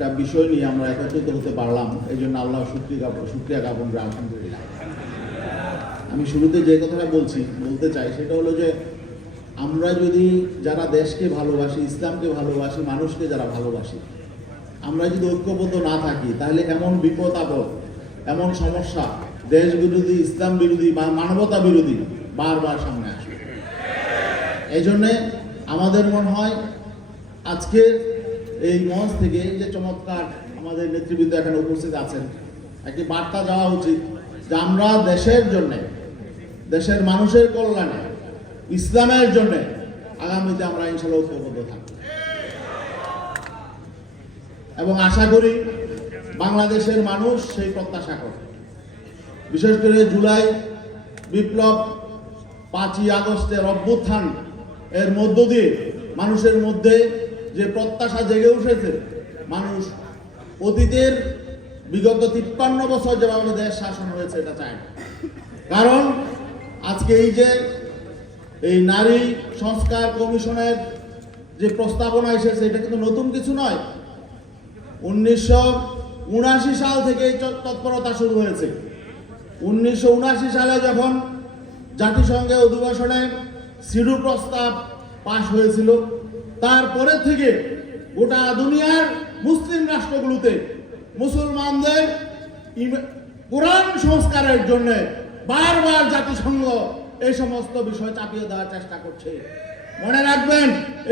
একটা বিষয় নিয়ে আমরা একত্রিত হতে পারলাম, এই জন্য আল্লাহ শুকরিয়া জ্ঞাপন করি, আলহামদুলিল্লাহ। আমি শুরুতে যে কথাটা বলতে চাই সেটা হলো যে আমরা যদি যারা দেশকে ভালোবাসি, ইসলামকে ভালোবাসি, মানুষকে যারা ভালোবাসি, আমরা যদি ঐক্যবদ্ধ না থাকি তাহলে এমন বিপদ আপদ, এমন সমস্যা দেশ বিরোধী, ইসলাম বিরোধী বা মানবতা বিরোধী বারবার সামনে আসবে। এই জন্যে আমাদের মনে হয় আজকের এই মঞ্চ থেকে যে চমৎকার আমাদের নেতৃবৃন্দ এখানে উপস্থিত আছেন, একটি বার্তা দেওয়া উচিত যে আমরা দেশের জন্যে, দেশের মানুষের কল্যাণে, ইসলামের জন্যে আগামীতে আমরা ইনশাআল্লাহ ঐক্যবদ্ধ থাকব এবং আশা করি বাংলাদেশের মানুষ সেই প্রত্যাশা করে। বিশেষ করে জুলাই বিপ্লব, 5ই আগস্টের অভ্যুত্থান এর মধ্য দিয়ে মানুষের মধ্যে যে প্রত্যাশা জেগে উঠেছে, মানুষ অতীতের বিগত 53 বছর যেভাবে দেশ শাসন হয়েছে এটা চায় না। কারণ আজকে এই নারী সংস্কার কমিশনের যে প্রস্তাবনা এসেছে এটা কিন্তু নতুন কিছু নয়। 1979 সাল থেকে এই তৎপরতা শুরু হয়েছে। 1979 সালে যখন জাতিসংঘে অধিবেশনে সিডু প্রস্তাব পাশ হয়েছিল, তারপরে থেকে গোটা দুনিয়ার মুসলিম রাষ্ট্রগুলোতে মুসলমানদের কোরআন সংস্কারের জন্য বারবার জাতিসংঘ এই সমস্ত বিষয় চাপিয়ে দেওয়ার চেষ্টা করছে। মনে রাখবেন,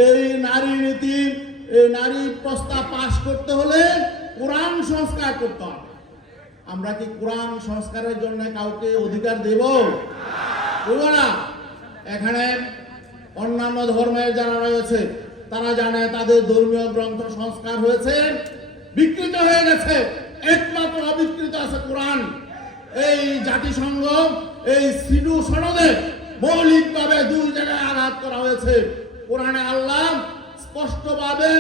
এই নারী নীতি, এই নারী প্রস্তাব পাশ করতে হলে কোরআন সংস্কার করতে হবে। আমরা কি কোরআন সংস্কারের জন্য কাউকে অধিকার দেব না? এখানে অন্যান্য ধর্মের যারা রয়েছে তারা জানে তাদের ধর্মীয় গ্রন্থ সংস্কার হয়েছে, বিকৃত হয়ে গেছে, একমাত্র অবিকৃত আছে কোরআন। এই জাতিসংঘ এই সিডু সনদে মৌলিকভাবে 2 জায়গায় আঘাত করা হয়েছে। কোরআনে আল্লাহ স্পষ্টভাবে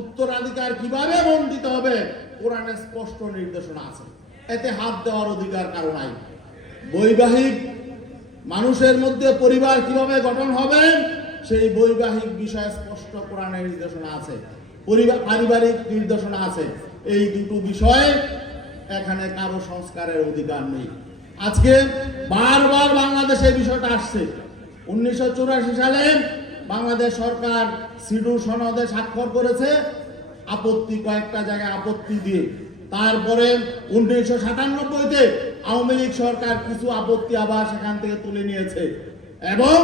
উত্তরাধিকার কিভাবে বণ্টিত হবে কোরআনে স্পষ্ট নির্দেশনা আছে, এতে হাত দেওয়ার অধিকার কারো নাই। বৈবাহিক মানুষের মধ্যে পরিবার কিভাবে গঠন হবে সেই বৈবাহিক বিষয়ে স্পষ্ট কোরআনের নির্দেশনা আছে, পারিবারিক নির্দেশনা আছে। এই দুটো বিষয়ে এখানে কারো সংস্কারের অধিকার নেই। আজকে বারবার বাংলাদেশে বিষয়টা আসছে। 1984 সালে বাংলাদেশ সরকার সিডু সনদে স্বাক্ষর করেছে, কয়েকটা জায়গায় আপত্তি দিয়ে। তারপরে 1997-তে আওয়ামী লীগ সরকার কিছু আপত্তি আবার সেখান থেকে তুলে নিয়েছে এবং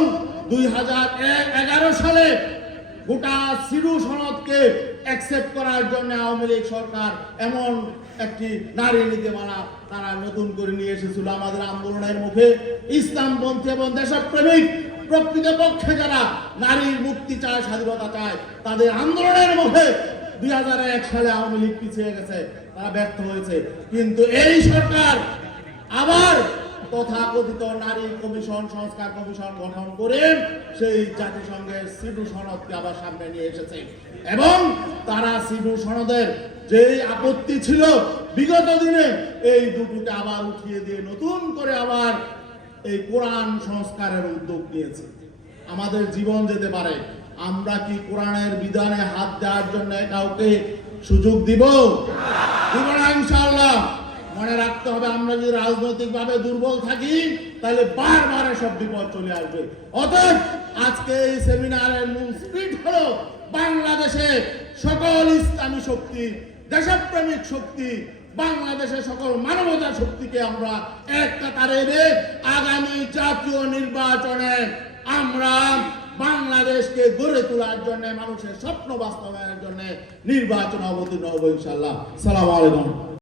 2011 সালে গোটা সিডু সনদকে অ্যাকসেপ্ট করার জন্য আওয়ামী লীগ সরকার এমন একটি নারী নীতিমালা তারা নতুন করে নিয়ে এসেছিল। আমাদের আন্দোলনের মুখে ইসলামপন্থী এবং দেশপ্রেমিক প্রকৃতপক্ষে যারা নারীর মুক্তি চায়, স্বাধীনতা চায়, তাদের আন্দোলনের মুখে 2001 সালে আওয়ামী লীগ পিছিয়ে গেছে, তারা ব্যর্থ হয়েছে। কিন্তু এই সরকার আবার তথাকথিত নারী কমিশন, সংস্কার কমিশন গঠন করে সেই জাতিসংঘের সিডু সনদকে আবার সামনে নিয়ে এসেছে এবং তারা সিডু সনদের যেই আপত্তি ছিল বিগত দিনে এই দুটোকে আবার উঠিয়ে দিয়ে নতুন করে আবার এই কোরআন সংস্কারের উদ্যোগ নিয়েছে। আমাদের জীবন যেতে পারে, আমরা কি কোরআনের বিধানে হাত দেওয়ার জন্য কাউকে সুযোগ দিব না ইনশাআল্লাহ। মনে রাখতে হবে, আমরা যদি রাজনৈতিকভাবে দুর্বল থাকি তাহলে বারবার সব বিপদ চলে আসবে। অতএব আজকে এই সেমিনারের মূল স্পিরিট হলো বাংলাদেশে সকল ইসলামী শক্তি, দেশপ্রেমিক শক্তি, বাংলাদেশের সকল মানবতা শক্তিকে আমরা এক কাতারে এনে আগামী জাতীয় নির্বাচনে আমরা বাংলাদেশকে গড়ে তোলার জন্য, মানুষের স্বপ্ন বাস্তবায়নের জন্য নির্বাচন অবতীর্ণ হবো ইনশাআল্লাহ। আসসালামু আলাইকুম।